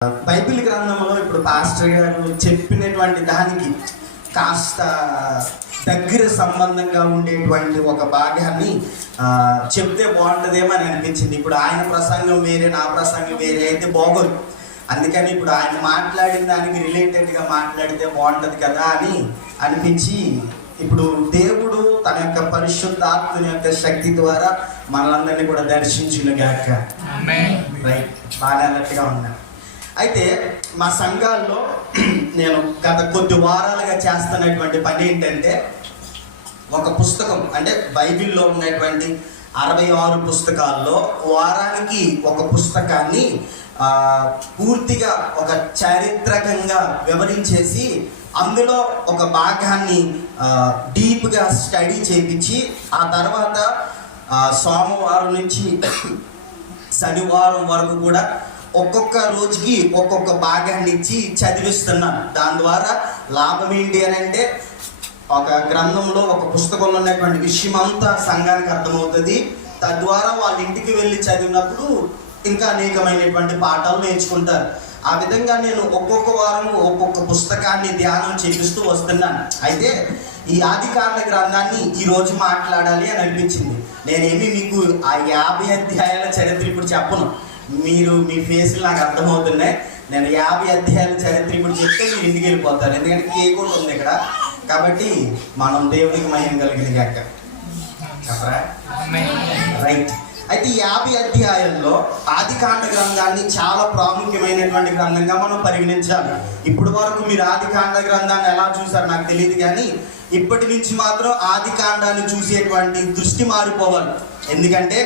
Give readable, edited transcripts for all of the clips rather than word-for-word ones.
Bible గ్రంథంలో ఇప్పుడు pastor గారు చెప్పినటువంటి దానికి కాస్త దగ్గర సంబంధంగా ఉండేటువంటి ఒక భాగాన్ని చెప్తే బాగుంటుందేమో అని అనిపించింది. ఇప్పుడు ఆయన ప్రసంగం వేరే, నా ప్రసంగం వేరే అయితే బాగోదు. అందుకని ఇప్పుడు ఆయన మాట్లాడిన దానికి రిలేటెడ్గా మాట్లాడితే బాగుంటుంది కదా అని అనిపించి, ఇప్పుడు దేవుడు తన యొక్క పరిశుద్ధాత్మని యొక్క శక్తి ద్వారా మనలందరినీ కూడా దర్శించునుగాక. రైట్, బాగా అలర్ట్గా ఉన్నాను. అయితే మా సంఘాల్లో నేను గత కొద్ది వారాలుగా చేస్తున్నటువంటి పని ఏంటంటే, ఒక పుస్తకం అంటే బైబిల్లో ఉన్నటువంటి 66 పుస్తకాల్లో వారానికి ఒక పుస్తకాన్ని పూర్తిగా ఒక చారిత్రకంగా వివరించేసి అందులో ఒక భాగాన్ని డీప్గా స్టడీ చేయించి ఆ తర్వాత సోమవారం నుంచి శనివారం వరకు కూడా ఒక్కొక్క రోజుకి ఒక్కొక్క భాగాన్ని ఇచ్చి చదివిస్తున్నాను. దాని ద్వారా లాభం ఏంటి అని అంటే, ఒక గ్రంథంలో ఒక పుస్తకంలో ఉన్నటువంటి విషయం అంతా సంఘానికి అర్థమవుతుంది. తద్వారా వాళ్ళ ఇంటికి వెళ్ళి చదివినప్పుడు ఇంకా అనేకమైనటువంటి పాఠాలు నేర్చుకుంటారు. ఆ విధంగా నేను ఒక్కొక్క వారం ఒక్కొక్క పుస్తకాన్ని ధ్యానం చేపిస్తూ వస్తున్నాను. అయితే ఈ ఆదికాండ గ్రంథాన్ని ఈరోజు మాట్లాడాలి అని అనిపించింది. నేనేమి మీకు ఆ 50 అధ్యాయాల చరిత్ర ఇప్పుడు చెప్పను. మీరు మీ ఫేస్లు నాకు అర్థమవుతున్నాయి. నేను 50 అధ్యాయాల చరిత్ర ఇప్పుడు చెప్తే మీరు ఇంటికి వెళ్ళిపోతారు. ఎందుకంటే కేక్ కూడా ఉంది ఇక్కడ. కాబట్టి మనం దేవునికి మహిమ కలిగింది కాక చెప్పరా. రైట్. అయితే ఈ 50 అధ్యాయాల్లో ఆదికాండ గ్రంథాన్ని చాలా ప్రాముఖ్యమైనటువంటి గ్రంథంగా మనం పరిగణించాలి. ఇప్పటి వరకు మీరు ఆదికాండ గ్రంథాన్ని ఎలా చూసారు నాకు తెలియదు, కానీ ఇప్పటి నుంచి మాత్రం ఆదికాండాన్ని చూసేటువంటి దృష్టి మారిపోవాలి. ఎందుకంటే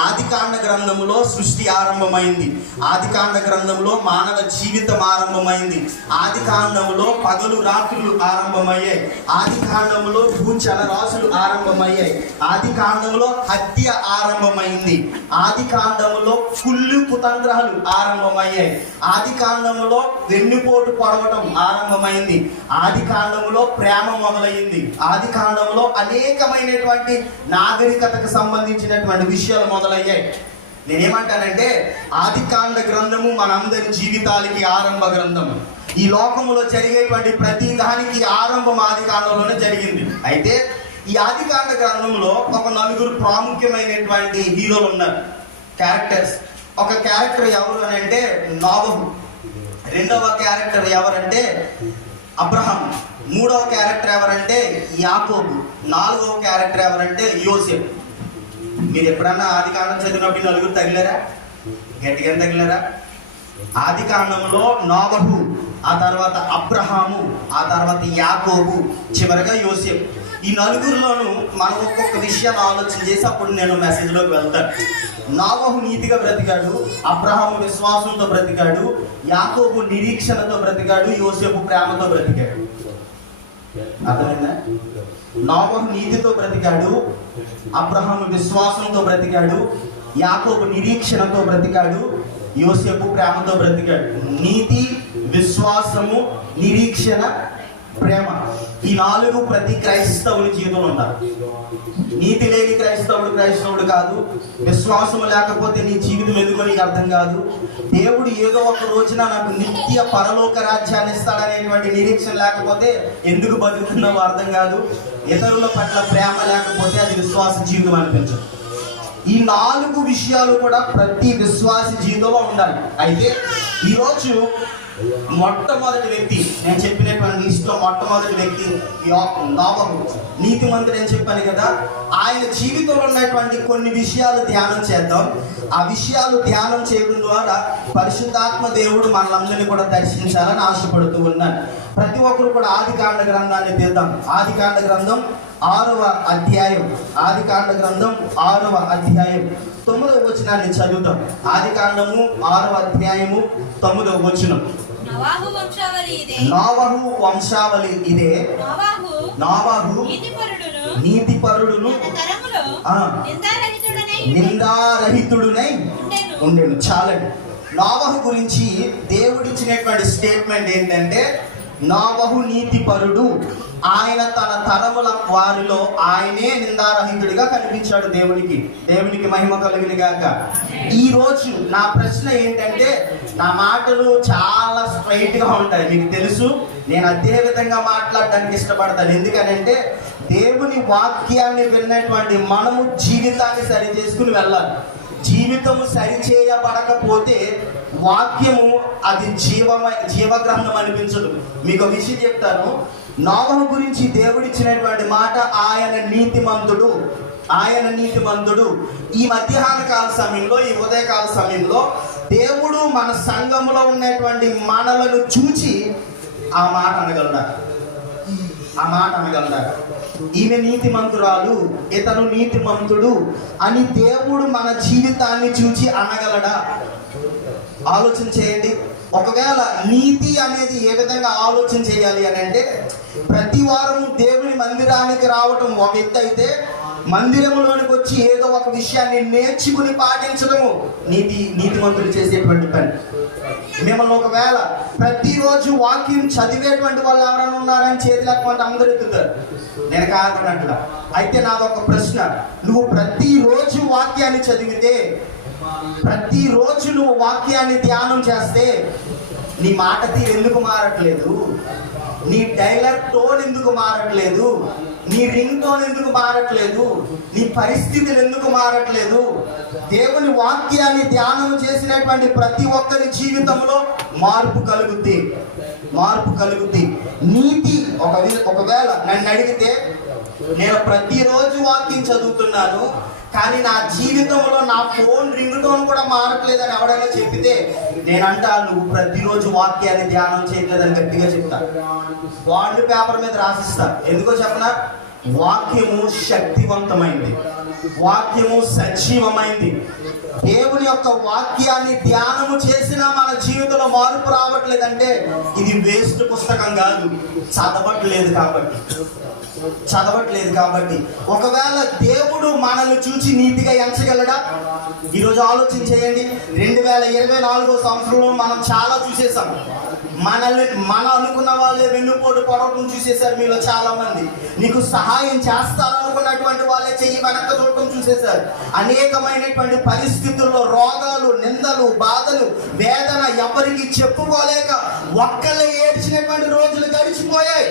ఆదికాండ గ్రంథంలో సృష్టి ఆరంభమైంది. ఆదికాండ గ్రంథంలో మానవ జీవితం ఆరంభమైంది. ఆదికాండంలో పగలు రాత్రులు ఆరంభమయ్యాయి. ఆదికాండంలో భూచలరాశులు ఆరంభమయ్యాయి. ఆదికాండంలో హత్య ఆరంభమైంది. ఆదికాండంలో కుళ్ళు కుతంత్రాలు ఆరంభమయ్యాయి. ఆదికాండంలో వెన్నుపోటు పొడవటం ఆరంభమైంది. ఆదికాండంలో ప్రేమ మొదలైంది. ఆదికాండంలో అనేకమైనటువంటి నాగరికతకు సంబంధించినటువంటి విషయాలు మొదలయ్యాయి. నేనేమంటానంటే, ఆదికాండ గ్రంథము మనందరి జీవితాలకి ఆరంభ గ్రంథము. ఈ లోకములో జరిగేటువంటి ప్రతి దానికి ఆరంభం ఆదికాండంలోనే జరిగింది. అయితే ఈ ఆదికాండ గ్రంథంలో ఒక 4 ప్రాముఖ్యమైనటువంటి హీరోలు ఉన్నారు, క్యారెక్టర్స్. ఒక క్యారెక్టర్ ఎవరు అని అంటే నోవహు. రెండవ క్యారెక్టర్ ఎవరంటే అబ్రహాం. మూడవ క్యారెక్టర్ ఎవరంటే యాకోబు. నాలుగవ క్యారెక్టర్ ఎవరంటే యోసేపు. మీరు ఎప్పుడన్నా ఆదికాండం చదివినప్పుడు 4 తగిలారా? గట్టిగా తగిలారా? ఆదికాండంలో నోవహు, ఆ తర్వాత అబ్రహాము, ఆ తర్వాత యాకోబు, చివరిగా యోసేపు. ఈ 4లోనూ మనం ఒక్కొక్క విషయాన్ని ఆలోచన చేసి అప్పుడు నేను మెసేజ్లోకి వెళ్తాను. నోవహు నీతిగా బ్రతికాడు, అబ్రహాము విశ్వాసంతో బ్రతికాడు, యాకోబు నిరీక్షణతో బ్రతికాడు, యోసేపు ప్రేమతో బ్రతికాడు. అర్థమైందా? నోవహు నీతితో బ్రతికాడు, అబ్రహాము విశ్వాసంతో బ్రతికాడు, యాకోబు నిరీక్షణతో బ్రతికాడు, యోసేపు ప్రేమతో బ్రతికాడు. నీతి, విశ్వాసము, నిరీక్షణ, ప్రేమ, ఈ 4 ప్రతి క్రైస్తవుని జీవితంలో ఉన్నారు. నీతి లేని క్రైస్తవుడు కాదు. విశ్వాసం లేకపోతే నీ జీవితం ఎందుకో నీకు అర్థం కాదు. దేవుడు ఏదో ఒక రోజున నాకు నిత్య పరలోక రాజ్యాన్ని ఇస్తాడనేటువంటి నిరీక్షణ లేకపోతే ఎందుకు బతుకుతున్నావో అర్థం కాదు. ఇతరుల పట్ల ప్రేమ లేకపోతే అది విశ్వాస జీవితం అనిపించదు. ఈ 4 విషయాలు కూడా ప్రతి విశ్వాస జీవితంలో ఉండాలి. అయితే ఈరోజు మొట్టమొదటి వ్యక్తి, నేను చెప్పినటువంటి లిస్టులో మొట్టమొదటి వ్యక్తి నోవహు, నీతిమంతుడు అని చెప్పాను కదా. ఆయన జీవితంలో ఉన్నటువంటి కొన్ని విషయాలు ధ్యానం చేద్దాం. ఆ విషయాలు ధ్యానం చేయడం ద్వారా పరిశుద్ధాత్మ దేవుడు మనలందరినీ కూడా దర్శించాలని ఆశపడుతూ ఉన్నాను. ప్రతి ఒక్కరు కూడా ఆదికాండ గ్రంథాన్ని తీద్దాం. ఆదికాండ గ్రంథం 6వ అధ్యాయం. ఆదికాండ గ్రంథం 6వ అధ్యాయం 9వ వచనాన్ని చదువుతాం. ఆదికాండము 6వ అధ్యాయము 9వ వచనం. నోవహు వంశావళి ఇదే. నోవహు నీతిపరుడును నిందారహితుడునై ఉండెను. చాలండి. నోవహు గురించి దేవుడిచ్చినటువంటి స్టేట్మెంట్ ఏంటంటే, నోవహు నీతిపరుడు, ఆయన తన తరముల వారిలో ఆయనే నిందారహితుడిగా కనిపించాడు. దేవునికి మహిమ కలుగును గాక. ఈ రోజు నా ప్రశ్న ఏంటంటే, నా మాటలు చాలా స్ట్రైట్ గా ఉంటాయి, మీకు తెలుసు. నేను అదే విధంగా మాట్లాడడానికి ఇష్టపడతాను. ఎందుకనంటే దేవుని వాక్యాన్ని విన్నటువంటి మనము జీవితాన్ని సరి చేసుకుని వెళ్ళాలి. జీవితము సరిచేయబడకపోతే వాక్యము అది జీవగ్రంథం అనిపించదు. మీకు ఒక విషయం చెప్తాను. నోవహు గురించి దేవుడిచ్చినటువంటి మాట, ఆయన నీతిమంతుడు. ఈ మధ్యాహ్న కాల సమయంలో, ఈ ఉదయకాల సమయంలో దేవుడు మన సంఘంలో ఉన్నటువంటి మనలను చూచి ఆ మాట అనగలడా? ఈమె నీతిమంతురాలు, ఇతను నీతిమంతుడు అని దేవుడు మన జీవితాన్ని చూచి అనగలడా? ఆలోచన చేయండి. ఒకవేళ నీతి అనేది ఏ విధంగా ఆలోచన చేయాలి అని అంటే, ప్రతి వారం దేవుని మందిరానికి రావటం ఒక ఎత్తు అయితే, మందిరంలోనికి వచ్చి ఏదో ఒక విషయాన్ని నేర్చుకుని పాటించడము నీతిమంతులు చేసేటువంటి పని. మిమ్మల్ని ఒకవేళ ప్రతిరోజు వాక్యం చదివేటువంటి వాళ్ళు ఎవరైనా ఉన్నారని చేతులెక్కమంటే అందరూ ఎత్తుతారు, నేను కాదన్నట్ల. అయితే నాదొక ప్రశ్న, నువ్వు ప్రతిరోజు వాక్యాన్ని చదివితే, ప్రతిరోజు నువ్వు వాక్యాన్ని ధ్యానం చేస్తే, నీ మాట తీరు ఎందుకు మారట్లేదు? నీ డైలాగ్ టోన్ ఎందుకు మారట్లేదు? నీ రింగ్ టోన్ ఎందుకు మారట్లేదు? నీ పరిస్థితులు ఎందుకు మారట్లేదు? దేవుని వాక్యాన్ని ధ్యానం చేసినటువంటి ప్రతి ఒక్కరి జీవితంలో మార్పు కలుగుద్ది. నీతి ఒకవేళ నన్ను అడిగితే, నేను ప్రతిరోజు వాక్యం చదువుతున్నాను కానీ నా జీవితంలో నా ఫోన్ రింగ్ టోన్ కూడా మారట్లేదని ఎవడైనా చెప్పితే, నేనంటా నువ్వు ప్రతిరోజు వాక్యాన్ని ధ్యానం చేయట్లేదని గట్టిగా చెప్తా. బాండ్ పేపర్ మీద రాసిస్తా. ఎందుకో చెప్పనా? వాక్యము శక్తివంతమైంది, వాక్యము సజీవమైంది. దేవుని యొక్క వాక్యాన్ని ధ్యానము చేసినా మన జీవితంలో మార్పు రావట్లేదంటే ఇది వేస్ట్ పుస్తకం కాదు, చదవట్లేదు కాబట్టి. ఒకవేళ దేవుడు మనల్ని చూసి నీతిగా ఎంచగలడా? ఈరోజు ఆలోచన చేయండి. 2024 సంవత్సరంలో మనం చాలా చూసేసాం. మన అనుకున్న వాళ్ళే వెన్నుపోటు పొడవటం చూసేశారు మీలో చాలా మంది. నీకు సహాయం చేస్తారనుకున్నటువంటి వాళ్ళే చెయ్యి వెనక్కి చూడటం చూసేశారు. అనేకమైనటువంటి పరిస్థితుల్లో రోగాలు, నిందలు, బాధలు, వేదన ఎవరికి చెప్పుకోలేక ఒక్కళ్ళే ఏడ్చినటువంటి రోజులు గడిచిపోయాయి.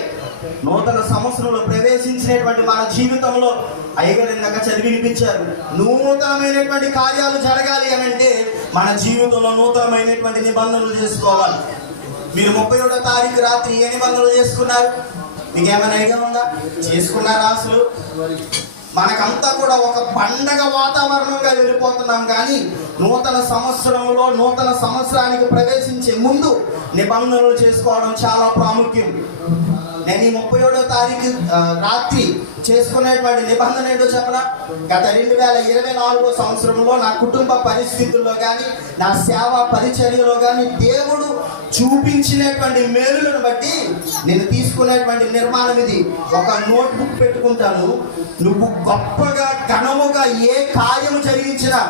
నూతన సంవత్సరంలో ప్రవేశించినటువంటి మన జీవితంలో అయ్యగారు ఇందాక చదివి వినిపించారు, నూతనమైనటువంటి కార్యాలు జరగాలి అని అంటే మన జీవితంలో నూతనమైనటువంటి నిబంధనలు చేసుకోవాలి. మీరు 31వ తారీఖు రాత్రి ఏ నిబంధనలు చేసుకున్నారు? మీకేమైనా ఐడియా ఉందా? చేసుకున్నారా? అసలు మనకంతా కూడా ఒక పండగ వాతావరణంగా వెళ్ళిపోతున్నాం. కానీ నూతన సంవత్సరానికి ప్రవేశించే ముందు నిబంధనలు చేసుకోవడం చాలా ప్రాముఖ్యం. నేను ఈ 31వ తారీఖు రాత్రి చేసుకునేటువంటి నిబంధన ఏంటో చెప్పనా? గత 2024 సంవత్సరంలో నా కుటుంబ పరిస్థితుల్లో కానీ, నా సేవా పరిచర్యలో కానీ దేవుడు చూపించినటువంటి మేలులను బట్టి నేను తీసుకునేటువంటి నిర్మాణం ఇది. ఒక నోట్బుక్ పెట్టుకుంటాను. నువ్వు గొప్పగా ఘనముగా ఏ కార్యము జరిగించినా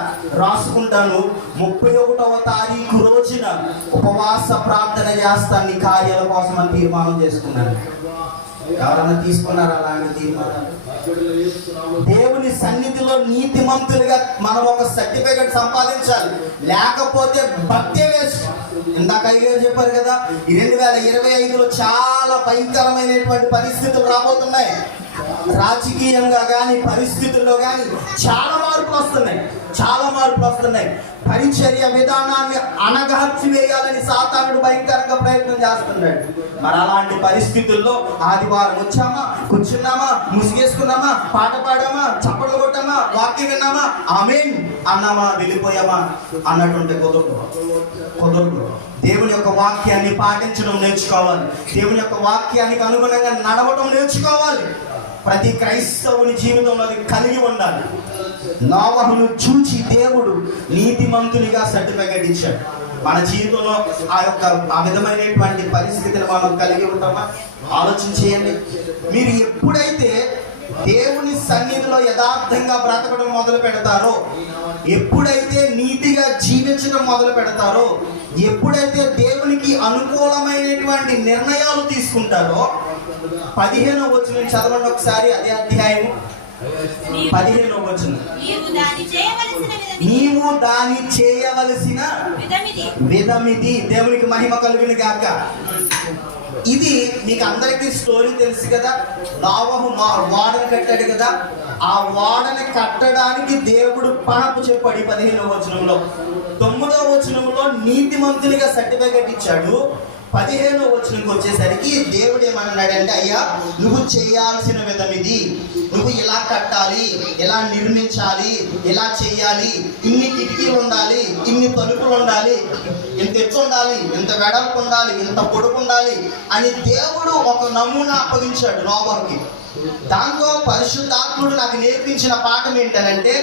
రాసుకుంటాను. 31వ తారీఖు రోజున ఉపవాస ప్రార్థన చేస్తాను నీ కార్యాల కోసం అని తీర్మానం చేసుకున్నాను. ఎవరన్నా తీసుకున్నారా అలాంటి తీర్మానాలు? దేవుని సన్నిధిలో నీతిమంతులుగా మనం ఒక సర్టిఫికెట్ సంపాదించాలి, లేకపోతే భక్తే వేస్ట్. ఇందాక అయ్యారు చెప్పారు కదా, 2025లో చాలా భయంకరమైనటువంటి పరిస్థితులు రాబోతున్నాయి. రాజకీయంగా కానీ, పరిస్థితుల్లో కానీ చాలా మార్పులు వస్తున్నాయి. పరిచర్య విధానాన్ని అణగార్చి వేయాలని సాతానుడు భయంకరంగా ప్రయత్నం చేస్తున్నాడు. మరి అలాంటి పరిస్థితుల్లో ఆదివారం వచ్చామా, కూర్చున్నామా, ముసుగేసుకున్నామా, పాట పాడామా, చప్పట్లు కొట్టామా, వాక్యం విన్నామా, ఆమేన్ అన్నామా, వెళ్ళిపోయామా అన్నటువంటి కుదరదు. దేవుని యొక్క వాక్యాన్ని పాటించడం నేర్చుకోవాలి. దేవుని యొక్క వాక్యానికి అనుగుణంగా నడవడం నేర్చుకోవాలి. ప్రతి క్రైస్తవుని జీవితంలో అది కలిగి ఉండాలి. నోవహును చూచి దేవుడు నీతిమంతునిగా సర్టిఫికెట్ ఇచ్చాడు. మన జీవితంలో ఆ విధమైనటువంటి పరిస్థితిని మనం కలిగి ఉంటామా? ఆలోచన చేయండి. మీరు ఎప్పుడైతే దేవుని సన్నిధిలో యథార్థంగా బ్రతకడం మొదలు పెడతారో, ఎప్పుడైతే నీతిగా జీవించడం మొదలు పెడతారో, ఎప్పుడైతే దేవునికి అనుకూలమైనటువంటి ఎటువంటి నిర్ణయాలు తీసుకుంటారో 15వ వచనం చదవండి ఒకసారి. అదే అధ్యాయం 15వ వచనం. నీవు దాని చేయవలసిన విధమిది. దేవునికి మహిమ కలుగును గాక. ఇది మీకు అందరికీ స్టోరీ తెలుసు కదా. నోవహు ఓడను కట్టాడు కదా. ఆ ఓడని కట్టడానికి దేవుడు పనపు చెప్పాడు 15వ వచనంలో. 9వ వచనంలో నీతిమంతునిగా సర్టిఫికెట్ ఇచ్చాడు. 15వ వచనంకి వచ్చేసరికి దేవుడు ఏమన్నాడంటే, అయ్యా నువ్వు చేయాల్సిన విధం ఇది, నువ్వు ఇలా కట్టాలి, ఇలా నిర్మించాలి, ఇలా చేయాలి, ఇన్ని కిటికీలు ఉండాలి, ఇన్ని తలుపులు ఉండాలి, ఇంత ఎత్తు ఉండాలి, ఇంత వెడల్పు ఉండాలి, ఇంత పొడుపు ఉండాలి అని దేవుడు ఒక నమూనా అప్పగించాడు నోవహుకి. దాంతో పరిశుద్ధాత్ముడు నాకు నేర్పించిన పాఠం ఏంటంటే,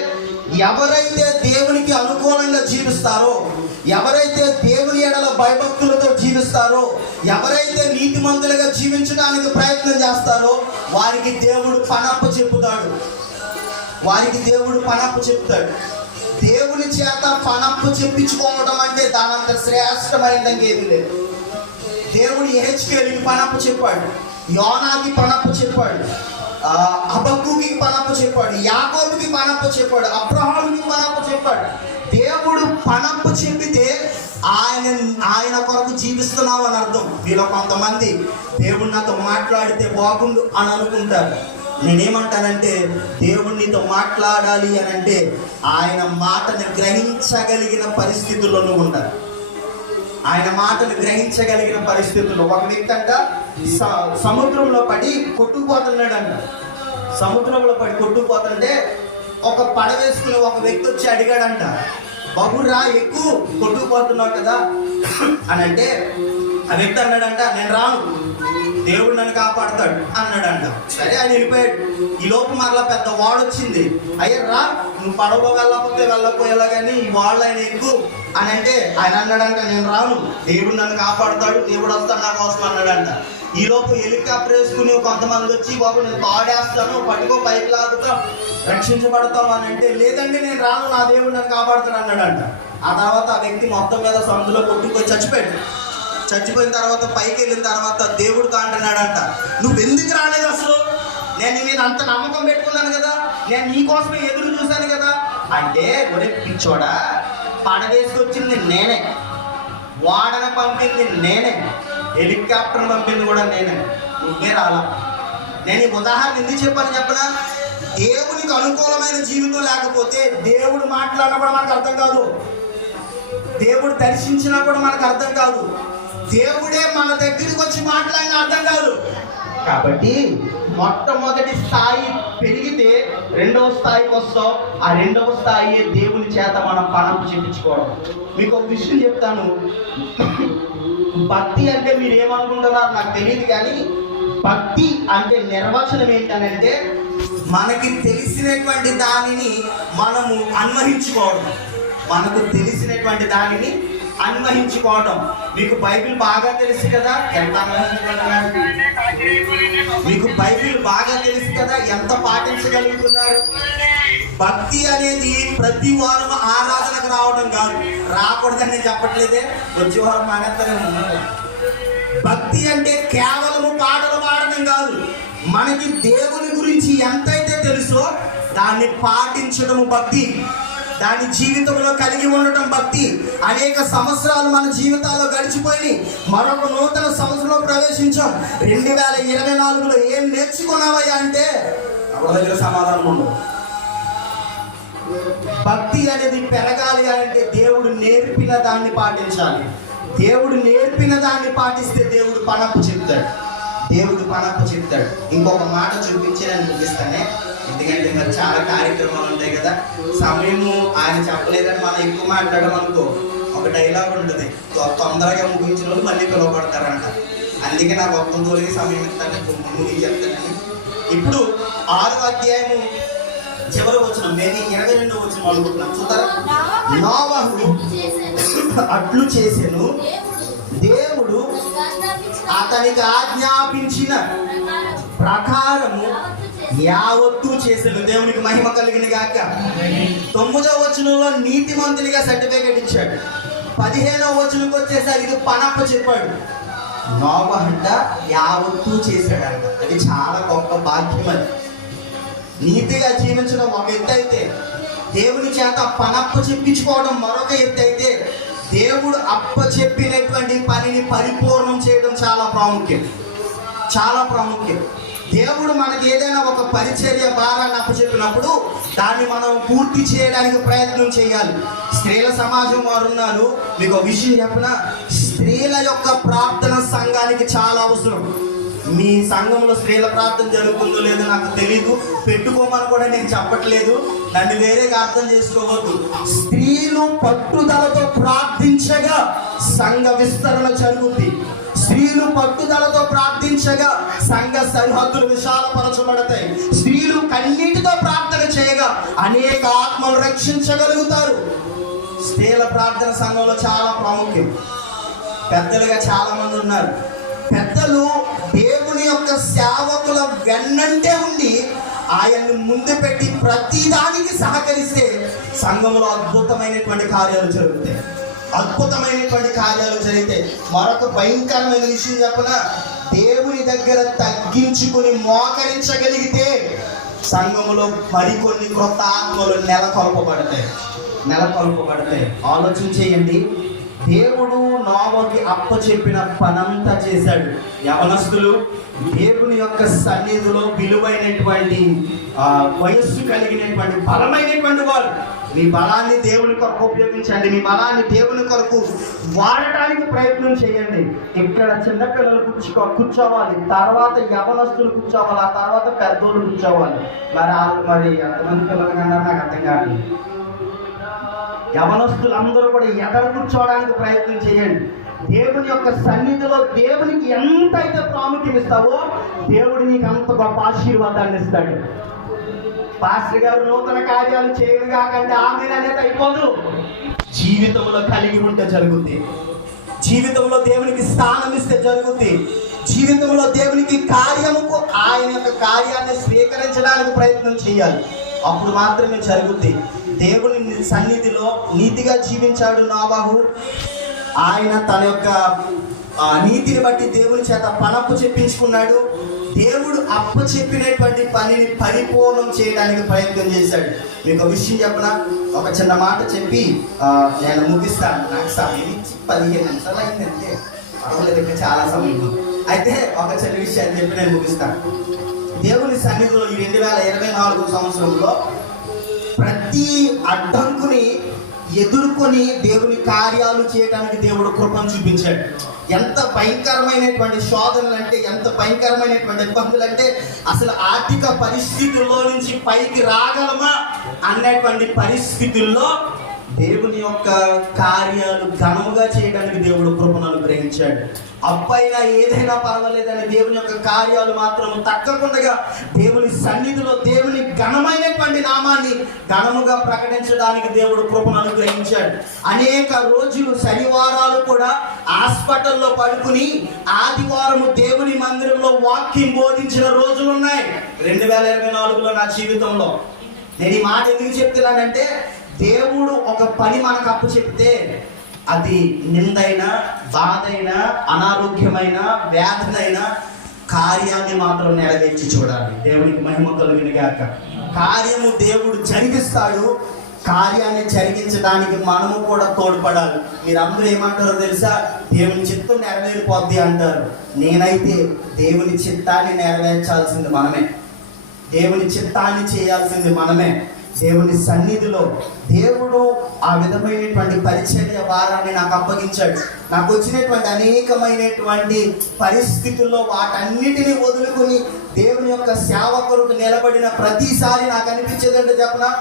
ఎవరైతే దేవునికి అనుకూలంగా జీవిస్తారో, ఎవరైతే దేవుని ఎడల భయభక్తులతో జీవిస్తారో, ఎవరైతే నీతిమంతులుగా జీవించడానికి ప్రయత్నం చేస్తారో వారికి దేవుడు పనప్పు చెప్తాడు. వారికి దేవుడు పనప్పు చెప్తాడు. దేవుని చేత పనప్పు చెప్పించుకోవడం అంటే దానంత శ్రేష్టమైనది ఏది లేదు. దేవుడు యెహెజ్కేలుకి పనప్పు చెప్పాడు, యోనాకి పనప్పు చెప్పాడు, హబక్కూకి పనప్పు చెప్పాడు, యాకోబుకి పనప్పు చెప్పాడు, అబ్రహాముకి పనప్పు చెప్పాడు. దేవుడు పనప్పు చెప్పితే ఆయన కొరకు జీవిస్తున్నావు అని అర్థం. వీళ్ళ కొంతమంది దేవుడు నాతో మాట్లాడితే బాగుండు అని అనుకుంటారు. నేనేమంటానంటే, దేవుడు నీతో మాట్లాడాలి అని అంటే ఆయన మాటను గ్రహించగలిగిన పరిస్థితుల్లో నువ్వు ఉండాలి. ఆయన మాటను గ్రహించగలిగిన పరిస్థితుల్లో. ఒక వ్యక్తి అంట సముద్రంలో పడి కొట్టుకుపోతున్నాడంట. సముద్రంలో పడి కొట్టుకుపోతుంటే ఒక పడవేసుకుని ఒక వ్యక్తి వచ్చి అడిగాడంట, బాబురా ఎక్కువ కొట్టుకుపోతున్నావు కదా అని అంటే ఆ వ్యక్తి అన్నాడంట, నేను రాను, దేవుడు నన్ను కాపాడతాడు అన్నాడంట. సరే ఆయన వెళ్ళిపోయాడు. ఈ లోపు మరలా పెద్ద వాడు వచ్చింది. అయ్యా రా, నువ్వు పడవలో వెళ్ళకపోయేలా కానీ ఈ వాళ్ళు ఆయన ఎక్కువ అని అంటే ఆయన అన్నాడంట, నేను రాను, దేవుడు నన్ను కాపాడుతాడు, దేవుడు వస్తాడు నా కోసం అన్నాడంట. ఈ లోపు హెలికాప్టర్ వేసుకుని కొంతమంది వచ్చి, బాబు నేను తాడేస్తాను, పట్టుకో పైకి లాగుతాం, రక్షించబడతాం అని అంటే, లేదండి నేను రాను, నా దేవుడు నన్ను కాపాడుతాడు అన్నాడంట. ఆ తర్వాత ఆ వ్యక్తి మొత్తం మీద సముద్రంలో కొట్టుకొని చచ్చిపోయాడు. చచ్చిపోయిన తర్వాత పైకి వెళ్ళిన తర్వాత దేవుడు అంటున్నాడంట, నువ్వు ఎందుకు రాలేదు అసలు? నేను నీ మీద అంత నమ్మకం పెట్టుకున్నాను కదా, నేను నీ కోసమే ఎదురు చూశాను కదా అంటే, ఒరే పిచ్చోడా, పడవేసుకొచ్చింది నేనే, వాడని పంపింది నేనే, హెలికాప్టర్ పంపింది కూడా నేనే, నువ్వే రాలా. నేను ఈ ఉదాహరణ ఎందుకు చెప్పాను చెప్పనా? దేవునికి అనుకూలమైన జీవితం లేకపోతే దేవుడు మాట్లాడినా కూడా మనకు అర్థం కాదు, దేవుడు దర్శించినా కూడా మనకు అర్థం కాదు, దేవుడే మన దగ్గరికి వచ్చి మాట్లాడినా అర్థం కాదు. కాబట్టి మొట్టమొదటి స్థాయి పెరిగితే రెండవ స్థాయికి వస్తాం. ఆ రెండవ స్థాయి దేవుని చేత మనం పనప్పు చెప్పించుకోవడం. మీకు ఒక విషయం చెప్తాను. భక్తి అంటే మీరు ఏమనుకుంటున్నారు నాకు తెలియదు, కానీ భక్తి అంటే నిర్వచనం ఏంటనంటే, మనకి తెలిసినటువంటి దానిని మనము అన్వయించుకోవడం. మనకు తెలిసినటువంటి దానిని అన్వయించుకోవడం. మీకు బైబిల్ బాగా తెలుసు కదా, ఎంత అన్వయించుకుంటున్నారు? మీకు బైబిల్ బాగా తెలుసు కదా, ఎంత పాటించగలుగుతున్నారు? భక్తి అనేది ప్రతి వారం ఆరాధనకు రావడం కాదు. రాకూడదని నేను చెప్పట్లేదే, వచ్చే వారం మానేస్తానే ఉన్నారు. భక్తి అంటే కేవలము పాటలు పాడడం కాదు. మనకి దేవుని గురించి ఎంతైతే తెలుసో దాన్ని పాటించడం భక్తి. దాని జీవితంలో కలిగి ఉండటం భక్తి. అనేక సంవత్సరాలు మన జీవితాల్లో గడిచిపోయి మరొక నూతన సంవత్సరంలో ప్రవేశించాం. 2024లో ఏం నేర్చుకున్నావయ్యా అంటే ఎవరి దగ్గర సమాధానం ఉండదు. భక్తి అనేది పెరగాలి అంటే దేవుడు నేర్పిన దాన్ని పాటించాలి. దేవుడు నేర్పిన దాన్ని పాటిస్తే దేవుడు పనప్పు చెప్తాడు. దేవుడు పనప్పు చెప్తాడు. ఇంకొక మాట చూపించి నేను ముగిస్తానే, ఎందుకంటే మరి చాలా కార్యక్రమాలు ఉంటాయి కదా. సమయము ఆయన చెప్పలేదని మనం ఎక్కువ మాట్లాడమనుకో, ఒక డైలాగ్ ఉంటుంది, తొందరగా ముగించిన వాళ్ళు మళ్ళీ పిలువబడతారంట. అందుకే నాకు ఒక్క తోలికి సమయం ఇస్తాను, ముందుకు చెప్తానని. ఇప్పుడు 6వ అధ్యాయము చివరి వచనం, మేము 22వ వచనం అనుకుంటున్నాం. చూస్తారా? నోవహు అట్లు చేసెను, దేవుడు అతనికి ఆజ్ఞాపించిన ప్రకారము యావత్తు చేసెను. దేవునికి మహిమ కలిగిన గాక. 9వ వచనంలో నీతిమంతునిగా సర్టిఫికేట్ ఇచ్చాడు. 15వ వచనంకి వచ్చేసరికి పనప్ప చెప్పాడు. నోవహు అంట యావత్తూ చేశాడంట. అది చాలా గొప్ప భాగ్యం. అది నీతిగా జీవించడం ఒక ఎత్తు అయితే, దేవుని చేత పనప్పు చెప్పించుకోవడం మరొక ఎత్తు అయితే, దేవుడు అప్పచెప్పినటువంటి పనిని పరిపూర్ణం చేయడం చాలా ప్రాముఖ్యం, చాలా ప్రాముఖ్యం. దేవుడు మనకి ఏదైనా ఒక పరిచర్య భారాన్ని అప్పచెప్పినప్పుడు దాన్ని మనం పూర్తి చేయడానికి ప్రయత్నం చేయాలి. స్త్రీల సమాజం వారు ఉన్నారు. మీకు ఒక విషయం చెప్పిన, స్త్రీల యొక్క ప్రార్థన సంఘానికి చాలా అవసరం. మీ సంఘంలో స్త్రీల ప్రార్థన జరుగుతుందో లేదో నాకు తెలీదు, పెట్టుకోమని కూడా నేను చెప్పట్లేదు, నన్ను వేరేగా అర్థం చేసుకోవద్దు. స్త్రీలు పట్టుదలతో ప్రార్థించగా సంఘ విస్తరణ జరుగుద్ది. స్త్రీలు పట్టుదలతో ప్రార్థించగా సంఘ సరిహద్దులు విశాలపరచబడతాయి. స్త్రీలు కన్నీటితో ప్రార్థన చేయగా అనేక ఆత్మలు రక్షించగలుగుతారు. స్త్రీల ప్రార్థన సంఘంలో చాలా ప్రాముఖ్యం. పెద్దలుగా చాలా మంది ఉన్నారు. పెద్దలు దేవుని యొక్క సేవకుల వెన్నంటే ఉండి ఆయన్ని ముందు పెట్టి ప్రతిదానికి సహకరిస్తే సంఘంలో అద్భుతమైనటువంటి కార్యాలు జరుగుతాయి, అద్భుతమైనటువంటి కార్యాలు జరిగితే. మరొక భయంకరమైన విషయం చెప్పన, దేవుని దగ్గర తగ్గించుకుని మోకరించగలిగితే సంఘములో మరికొన్ని క్రొత్త ఆత్మలు నెలకొల్పబడతాయి. ఆలోచన చేయండి. దేవుడు నోవహుకి అప్పచెప్పిన పనంతా చేశాడు. యవనస్తులు దేవుని యొక్క సన్నిధిలో విలువైనటువంటి వయస్సు కలిగినటువంటి బలమైనటువంటి వారు, మీ బలాన్ని దేవుని కొరకు ఉపయోగించండి. మీ బలాన్ని దేవుని కొరకు వాడటానికి ప్రయత్నం చేయండి. ఇక్కడ చిన్నపిల్లలు కూర్చోవాలి, తర్వాత యవనస్తులు కూర్చోవాలి, ఆ తర్వాత పెద్దోళ్ళు కూర్చోవాలి. మరి ఎంతమంది పిల్లలు కన్నా నాకు అర్థం కాదు. యవనస్తులందరూ కూడా ఎదర కూర్చోవడానికి ప్రయత్నం చేయండి. దేవుని యొక్క సన్నిధిలో దేవునికి ఎంత అయితే ప్రాముఖ్యం ఇస్తావో దేవుడు నీకు అంత గొప్ప ఆశీర్వాదాన్ని ఇస్తాడు. పాస్టర్ గారు నూతన కార్యాలు చేయడు కాకంటే ఆమె అనేది అయిపోదు. జీవితంలో కలిగి ఉంటే జరుగుద్ది. జీవితంలో దేవునికి స్థానం ఇస్తే జరుగుద్ది. జీవితంలో దేవునికి కార్యముకు ఆయన యొక్క కార్యాన్ని స్వీకరించడానికి ప్రయత్నం చేయాలి. అప్పుడు మాత్రమే జరుగుద్ది. దేవుని సన్నిధిలో నీతిగా జీవించాడు నోవహు. ఆయన తన యొక్క నీతిని బట్టి దేవుని చేత పనప్పు చెప్పించుకున్నాడు. దేవుడు అప్పచెప్పినటువంటి పనిని పరిపూర్ణం చేయడానికి ప్రయత్నం చేశాడు. మీకు ఒక విషయం చెప్పనా, ఒక చిన్న మాట చెప్పి నేను ముగిస్తాను. నాకు సమయం ఇచ్చి 15 నిమిషాలు అయిందంటే పర్వాలేదు, ఇంకా చాలా సమయం. అయితే ఒక చిన్న విషయాన్ని చెప్పి నేను ముగిస్తాను. దేవుని సన్నిధిలో ఈ 2024 సంవత్సరంలో ప్రతి అడ్డంకుని ఎదుర్కొని దేవుని కార్యాలు చేయడానికి దేవుడు కృపను చూపించాడు. ఎంత భయంకరమైనటువంటి శోధనలు అంటే, ఎంత భయంకరమైనటువంటి ఇబ్బందులు అంటే, అసలు ఆర్థిక పరిస్థితుల్లో నుంచి పైకి రాగలమా అన్నటువంటి పరిస్థితుల్లో దేవుని యొక్క కార్యాలు ఘనముగా చేయడానికి దేవుడు కృపను అనుగ్రహించాడు. అప్పైనా ఏదైనా పర్వాలేదని దేవుని యొక్క కార్యాలు మాత్రం తగ్గకుండా దేవుని సన్నిధిలో దేవుని ఘనమైనటువంటి నామాన్ని ఘనముగా ప్రకటించడానికి దేవుడు కృపను అనుగ్రహించాడు. అనేక రోజులు శనివారాలు కూడా హాస్పిటల్లో పడుకుని ఆదివారము దేవుని మందిరంలో వాక్యం బోధించిన రోజులు ఉన్నాయి 2024లో నా జీవితంలో. నేను ఈ మాట ఎందుకు చెప్తున్నానంటే, దేవుడు ఒక పని మనకు అప్పు చెప్తే అది నిందైనా, బాధైనా, అనారోగ్యమైన, వ్యాధినైనా కార్యాన్ని మాత్రం నెరవేర్చి చూడాలి. దేవునికి మహిమ కలుగును గాక. కార్యము దేవుడు జరిగిస్తాడు. కార్యాన్ని జరిగించడానికి మనము కూడా తోడ్పడాలి. మీరందరూ ఏమంటారో తెలుసా? దేవుని చిత్తం నెరవేరిపోద్ది అంటారు. నేనైతే దేవుని చిత్తాన్ని నెరవేర్చాల్సింది మనమే, దేవుని చిత్తాన్ని చేయాల్సింది మనమే. దేవుని సన్నిధిలో దేవుడు ఆ విధమైనటువంటి పరిచర్య వారాన్ని నాకు అప్పగించాడు. నాకు వచ్చినటువంటి అనేకమైనటువంటి పరిస్థితుల్లో వాటన్నిటిని వదులుకుని దేవుని యొక్క సేవ కొరకు నిలబడిన ప్రతిసారి నాకు అనిపించేదంటే చెప్పనా,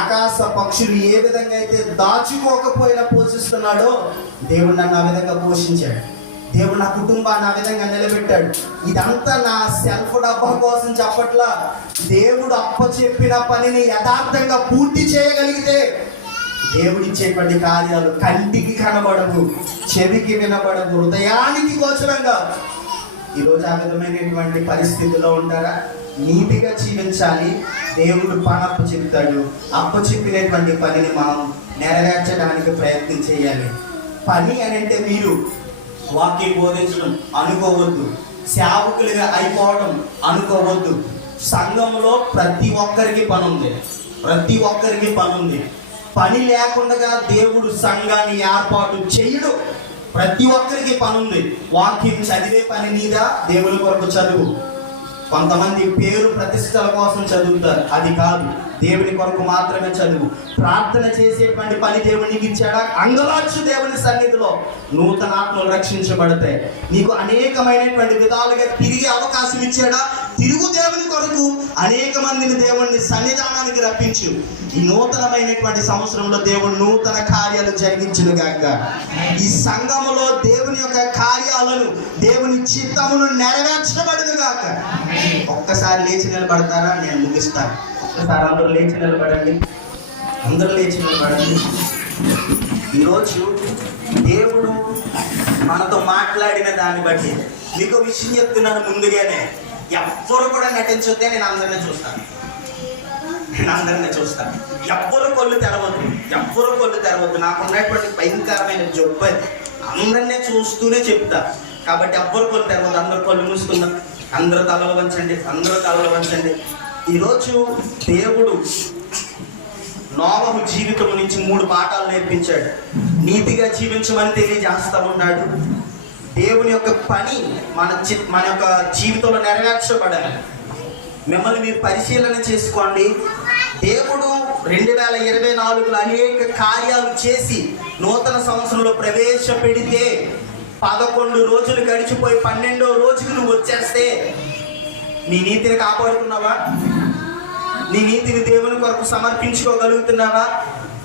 ఆకాశ పక్షులు ఏ విధంగా అయితే దాచుకోకపోయినా పోషిస్తున్నాడో దేవుడు నన్ను ఆ విధంగా పోషించాడు. దేవుడు నా కుటుంబాన్ని ఆ విధంగా నిలబెట్టాడు. ఇదంతా నా సెల్ఫ్ డబ్బా కోసం చెప్పట్లా. దేవుడు అప్పచెప్పిన పనిని యథార్థంగా పూర్తి చేయగలిగితే దేవుడిచ్చేటువంటి కార్యాలు కంటికి కనబడవు, చెవికి వినబడవు, హృదయానికి గోచరంగా. ఈరోజు ఆ విధమైనటువంటి పరిస్థితిలో ఉంటారా? నీతిగా జీవించాలి. దేవుడు పనప్పు చెప్తాడు. అప్పచెప్పినటువంటి పనిని మనం నెరవేర్చడానికి ప్రయత్నం చేయాలి. పని అని అంటే మీరు వాక్యం బోధించడం అనుకోవద్దు, సేవకులుగా అయిపోవడం అనుకోవద్దు. సంఘంలో ప్రతి ఒక్కరికి పని ఉంది, ప్రతి ఒక్కరికి పని ఉంది. పని లేకుండా దేవుడు సంఘాన్ని ఏర్పాటు చేయడు. ప్రతి ఒక్కరికి పని ఉంది. వాక్యం చదివే పని మీద దేవుని కొరకు చదువు. కొంతమంది పేరు ప్రతిష్టల కోసం చదువుతారు, అది కాదు. దేవుని కొరకు మాత్రమే చదువు. ప్రార్థన చేసేటువంటి పని దేవునికి ఇచ్చాడా? అంగలార్చు దేవుని సన్నిధిలో. నూతన ఆత్మలు రక్షించబడతాయి. నీకు అనేకమైనటువంటి విధాలుగా తిరిగి అవకాశం ఇచ్చాడా? తిరుగు దేవుని కొరకు అనేక మందిని దేవుని సన్నిధానానికి రప్పించు. ఈ నూతనమైనటువంటి సంవత్సరంలో దేవుడు నూతన కార్యాలు జరిగించును గాక. ఈ సంఘములో దేవుని యొక్క కార్యాలను, దేవుని చిత్తమును నెరవేర్చబడును గాక. ఒక్కసారి లేచి నిలబడతారా? నేను ముగిస్తాను. ఒక్కసారి అందరూ లేచి నిలబడండి, అందరూ లేచి నిలబడండి. ఈరోజు దేవుడు మనతో మాట్లాడిన దాన్ని బట్టి మీకు విషయం చెప్తున్నాను ముందుగానే. ఎవ్వరు కూడా నటించొద్దే, నేను అందరినీ చూస్తాను, ఎవ్వరు కొళ్ళు తెరవద్దు, ఎవ్వరు కొళ్ళు తెరవద్దు. నాకు ఉన్నటువంటి భయంకరమైన జబ్బు అది. అందరినీ చూస్తూనే చెప్తా కాబట్టి ఎవ్వరు కొళ్ళు తెరవద్దు. అందరు కొళ్ళు మూసుకుందాం, అందరూ తలలు వంచండి, అందరూ తలలు వంచండి. ఈరోజు దేవుడు నోవహు జీవితం నుంచి 3 పాఠాలు నేర్పించాడు. నీతిగా జీవించమని తెలియజేస్తూ ఉన్నాడు. దేవుని యొక్క పని మన యొక్క జీవితంలో నెరవేర్చబడాలి. మిమ్మల్ని మీరు పరిశీలన చేసుకోండి. దేవుడు 2024లో అనేక కార్యాలు చేసి నూతన సంవత్సరంలో ప్రవేశపెడితే 11 రోజులు గడిచిపోయి 12వ రోజుకి నువ్వు వచ్చేస్తే నీ నీతిని కాపాడుతున్నావా? నీ నీతిని దేవుని కొరకు సమర్పించుకోగలుగుతున్నావా?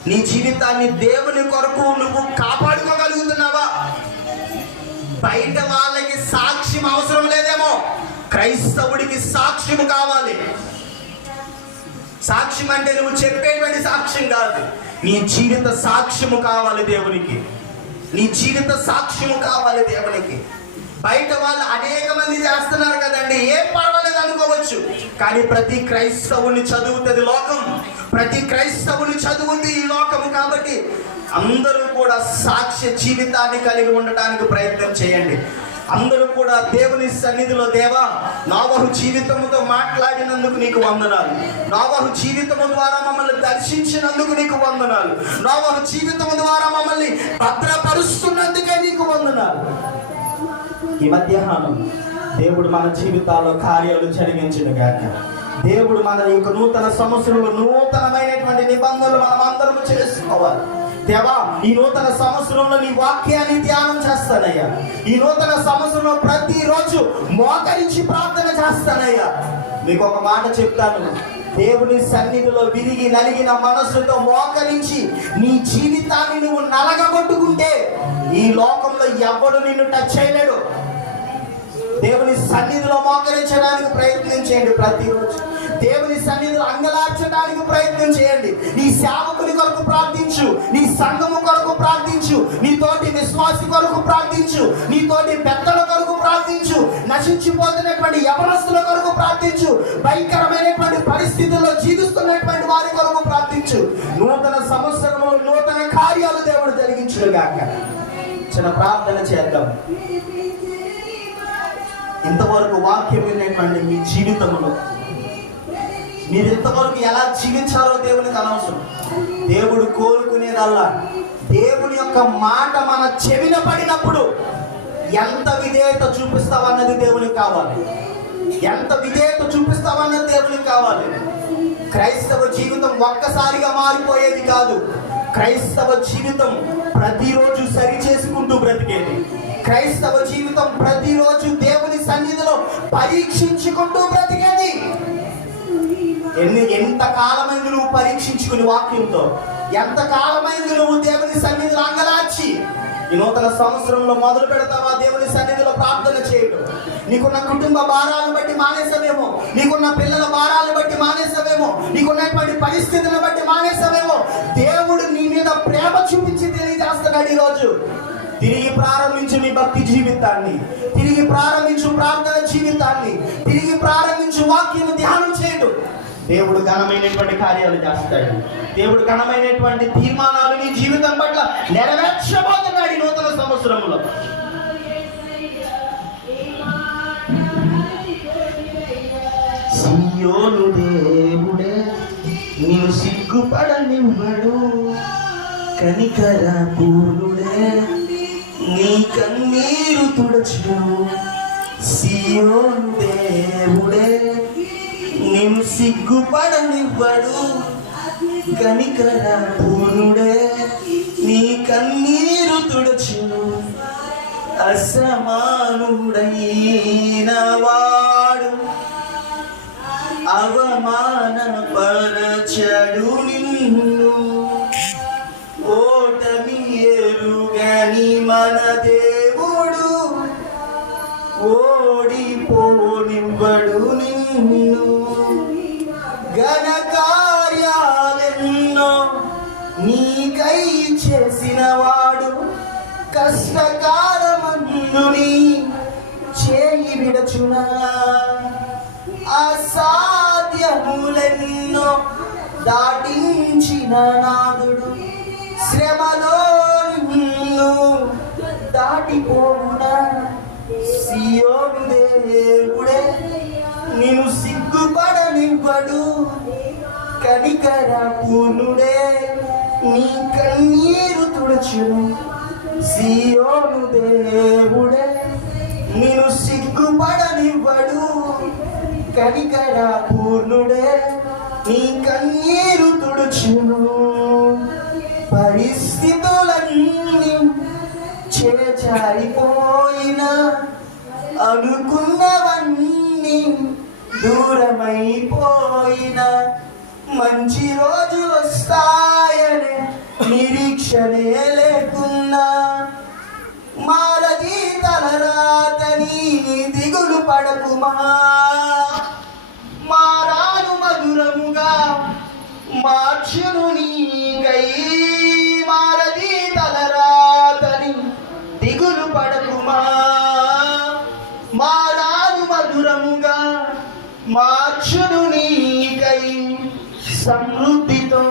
నీ జీవితాన్ని దేవుని కొరకు నువ్వు కాపాడుకోగలుగుతున్నావా? బయట వాళ్ళకి సాక్ష్యం అవసరం లేదేమో, క్రైస్తవుడికి సాక్ష్యం కావాలి. సాక్ష్యం అంటే నువ్వు చెప్పేటువంటి సాక్ష్యం కాదు, నీ జీవిత సాక్ష్యము కావాలి దేవునికి. నీ జీవిత సాక్ష్యము కావాలి దేవునికి. బయట వాళ్ళు అనేక మంది చేస్తున్నారు కదండి, ఏం పర్వాలేదు అనుకోవచ్చు. కానీ ప్రతి క్రైస్తవుని చదువుతుంది లోకం, ప్రతి క్రైస్తవుని చదువుతుంది ఈ లోకము. కాబట్టి అందరూ కూడా సాక్ష్య జీవితాన్ని కలిగి ఉండటానికి ప్రయత్నం చేయండి. అందరూ కూడా దేవుని సన్నిధిలో, దేవా నోవహు జీవితముతో మాట్లాడినందుకు నీకు వందనాలు, నోవహు జీవితము ద్వారా మమ్మల్ని దర్శించినందుకు నీకు వందనాలు, నోవహు జీవితము ద్వారా మమ్మల్ని భద్రపరుస్తున్నందుకే నీకు వందనాలు. ఈ మధ్యాహ్నం దేవుడు మన జీవితాల్లో కార్యాలు జరిగించును గాక. దేవుడు మన యొక్క నూతన సంవత్సరంలో నూతనమైనటువంటి నిబంధనలు మనం అందరం చేసుకోవాలి. దేవా ఈ నూతన సంవత్సరంలో నీ వాక్యాన్ని ధ్యానం చేస్తానయ్యా. ఈ నూతన సంవత్సరంలో ప్రతిరోజు మోకరించి ప్రార్థన చేస్తానయ్యా. మీకు ఒక మాట చెప్తాను, దేవుని సన్నిధిలో విరిగి నలిగిన మనస్సుతో మోకరించి నీ జీవితాన్ని నువ్వు నలగగొట్టుకుంటే ఈ లోకంలో ఎవడు నిన్ను టచ్ చేయలేడు. దేవుని సన్నిధిలో మోకరించడానికి ప్రయత్నం చేయండి. ప్రతిరోజు దేవుని సన్నిధిలో అంగలార్చడానికి ప్రయత్నం చేయండి. నీ సేవకుని కొరకు ప్రార్థించు, నీ సంఘము కొరకు ప్రార్థించు, నీ తోటి విశ్వాసి కొరకు ప్రార్థించు, నీ తోటి పెద్దల కొరకు ప్రార్థించు, నశించిపోతున్నటువంటి యవనస్తుల కొరకు ప్రార్థించు, భయంకరమైనటువంటి పరిస్థితుల్లో జీవిస్తున్నటువంటి వారి కొరకు ప్రార్థించు. నూతన సంవత్సరంలో నూతన కార్యాలు దేవుడు జరిగించుగాక. చిన్న ప్రార్థన చేద్దాం. ఇంతవరకు వాక్యం వినేటువంటి మీ జీవితంలో మీరు ఇంతవరకు ఎలా జీవించారో దేవునికి అనవసరం. దేవుడు కోరుకునేదల్లా దేవుని యొక్క మాట మన చెవిన పడినప్పుడు ఎంత విధేయత చూపిస్తావన్నది దేవునికి కావాలి. ఎంత విధేయత చూపిస్తావన్నది దేవునికి కావాలి. క్రైస్తవ జీవితం ఒక్కసారిగా మారిపోయేది కాదు. క్రైస్తవ జీవితం ప్రతిరోజు సరి చేసుకుంటూ బ్రతికేది. క్రైస్తవ జీవితం ప్రతిరోజు దేవుని సన్నిధిలో పరీక్షించుకుంటూ బ్రతికేది. ఎంత కాలమైంది నువ్వు పరీక్షించుకుని వాక్యంతో, ఎంత కాలమైంది నువ్వు దేవుని సన్నిధిలో అంగలార్చి ఈ నూతన సంవత్సరంలో మొదలు పెడతావా దేవుని సన్నిధిలో ప్రార్థన చేయడం? నీకున్న కుటుంబ భారాలను బట్టి మానేసావేమో, నీకున్న పిల్లల భారాలను బట్టి మానేసావేమో, నీకున్నటువంటి పరిస్థితులను బట్టి మానేసావేమో. దేవుడు నీ మీద ప్రేమ చూపించి తెలియజేస్తున్నాడు ఈరోజు. తిరిగి ప్రారంభించు నీ భక్తి జీవితాన్ని, తిరిగి ప్రారంభించు ప్రార్థన జీవితాన్ని, తిరిగి ప్రారంభించు వాక్యం ధ్యానం చేయడం. దేవుడు ఘనమైనటువంటి కార్యాలు చేస్తాడు. దేవుడు ఘనమైనటువంటి తీర్మానాలు నీ జీవితం పట్ల నెరవేర్చబోతున్నాడు ఈ నూతన సంవత్సరంలో. సియోను దేవుడే నీవు సిగ్గుపడనివ్వడు, కనికర పూర్ణుడే నీ కన్నీరు తుడచును. సియోను దేవుడే నీవు సిగ్గుపడనివ్వడు, కనికర పూర్ణుడే నీ కన్నీరు తుడచును. అసమానుడైన వాడు అవమానపరచడు నిన్ను, ఓటమి ఎరుగని మన దేవుడు ఓడిపోనివ్వడు నిన్ను. ఘన కార్యాలెన్నో నీకై చేసిన వాడు కష్టకాలమందు నీ చేయి విడచునా. అసాధ్యములెన్నో దాటించిన నాదుడు శ్రమలో నిన్ను దాటిపోవునా. సియోను దేవుడే నిన్ను సిగ్గుపడనివ్వడు, కనికర పూర్ణుడే నీ కన్నీరు తుడచును. సియోను దేవుడే నిన్ను సిగ్గుపడనివ్వడు, కనికర పూర్ణుడే నీ కన్నీరు తుడుచును. పరిస్థితులన్నీ చేజారిపోయినా అనుకున్నవన్నీ దూరమైపోయినా మంచి రోజు వస్తాయనే నిరీక్షణే లేకున్నా మారది తలరాతని దిగులు పడకుమా. మారాను మధురముగా మార్చును నీకై, మారది తలరాతని దిగులు పడకుమా. మారాను మధురముగా మార్చును నీకై, సమృద్ధితో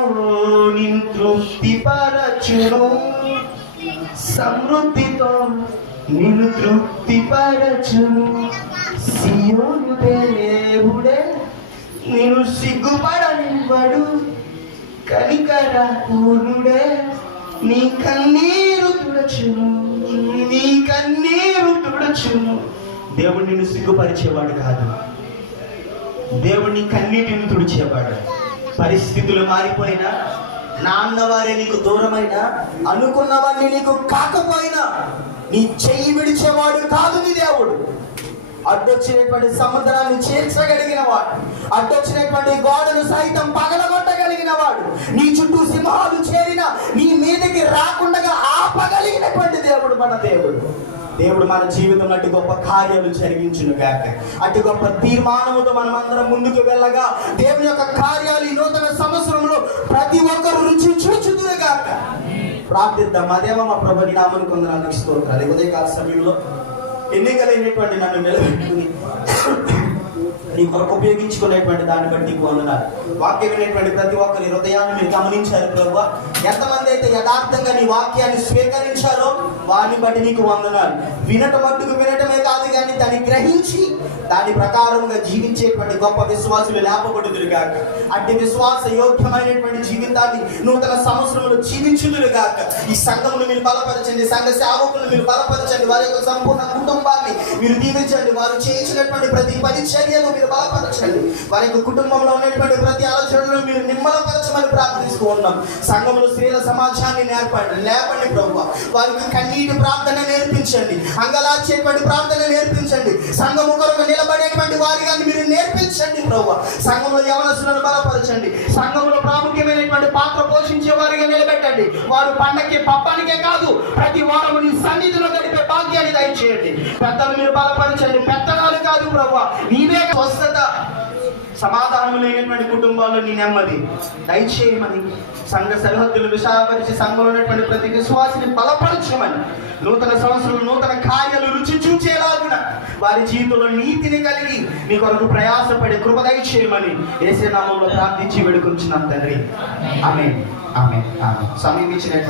నిన్ను తృప్తిపరచును. సమృద్ధితో నిన్ను తృప్తిపరచును. సియోను దేవుడే నిన్ను సిగ్గుపడనివ్వడు, కనికర పూర్ణుడే నీ కన్నీరు తుడచును. నీ కన్నీరు తుడచును. దేవుడు నిన్ను సిగ్గుపరిచేవాడు కాదు, దేవుడు నీ కన్నీటిని తుడిచేవాడు. పరిస్థితులు మారిపోయినా, నాన్నవారే నీకు దూరమైనా, అనుకున్నవన్నీ నీకు కాకపోయినా నీ చెయ్యి విడిచేవాడు కాదు నీ దేవుడు. అడ్డొచ్చినటువంటి సముద్రాన్ని చేర్చగలిగిన వాడు, అడ్డొచ్చినటువంటి గోడను సైతం పగలగొట్టగలిగిన వాడు, నీ చుట్టూ సింహాలు చేరిన నీ మీదకి రాకుండా ఆపగలిగినటువంటి దేవుడు మన దేవుడు. దేవుడు మన జీవితంలో అటు గొప్ప కార్యాలు జరిగించును గాక. అటు గొప్ప తీర్మానముతో మనం అందరం ముందుకు వెళ్ళగా దేవుని యొక్క కార్యాలు ఈ నూతన సంవత్సరంలో ప్రతి ఒక్కరు రుచి చూచుదురు గాక. ప్రార్థిద్దాం. మా దేవ మా ప్రభుని నామమున కొందరు స్తోత్రాలు. ఉదయకాల సమయంలో ఎన్నికలైనటువంటి నన్ను నిలబెట్టుకుని నీ కొరకు ఉపయోగించుకునేటువంటి దాన్ని బట్టి నీకు వందనాలు. వాక్యం వినేటువంటి ప్రతి ఒక్కరి హృదయాన్ని మీరు గమనించారు ప్రభువా. ఎంతమంది అయితే యథార్థంగా నీ వాక్యాన్ని స్వీకరించారో వారిని బట్టి నీకు వందనాలు. వినటం మట్టుకు వినటమే కాదు కానీ దాన్ని గ్రహించి దాని ప్రకారంగా జీవించేటువంటి గొప్ప విశ్వాసులు లేపబడుదురు గాక. అట్టి విశ్వాస యోగ్యమైనటువంటి జీవితాన్ని నూతన సంవత్సరంలో జీవించుదురు గాక. ఈ సంఘమును మీరు బలపరచండి, సంఘ సేవకులను మీరు బలపరచండి, వారి యొక్క సంపూర్ణ కుటుంబాన్ని మీరు దీవించండి. వారు చేయించినటువంటి ప్రతి పరిచర్యను మీరు బలపరచండి. వారి యొక్క కుటుంబంలో ఉన్నటువంటి ప్రతి ఆలోచనలను మీరు నిమ్మలపరచమని ప్రార్థిస్తూ ఉన్నాం. సంఘంలో స్త్రీల సమాజాన్ని లేపండి ప్రభువా. వారికి కన్నీటి ప్రార్థన నేర్పించండి, అంగలార్చేటువంటి ప్రార్థన నేర్పించండి. సంఘము కొరకు నిలబడేటువంటి వారిగా మీరు నేర్పించండి ప్రభువా. సంఘంలో యవనస్తులను బలపరచండి, సంఘంలో ప్రాముఖ్యమైనటువంటి పాత్ర పోషించే వారిగా నిలబెట్టండి. వారు పండగకి పబ్బానికే కాదు ప్రతి వారము నీ సన్నిధిలో గడిపే భాగ్యాన్ని దయచేయండి. పెద్దలు మీరు బలపరచండి, పెత్తనాలు కాదు ప్రభువా, నీవే స్వస్థత, సమాధానం లేనటువంటి కుటుంబాల్లో నీ నెమ్మది దయచేయమని, సంఘ సరిహద్దులు విశాలపరిచి సంఘంలో ఉన్నటువంటి ప్రతి విశ్వాసిని బలపరచమని, నూతన సంవత్సరంలో నూతన కార్యాలు రుచి చూచేలాగున వారి జీవితంలో నీతిని కలిగి మీ కొరకు ప్రయాసపడే కృప దయచేయమని యేసు నామములో ప్రార్థించి వేడుకుంటున్నాం తండ్రి. ఆమేన్. ఆమేన్. ఆమేన్. సమయం ఇచ్చినటువంటి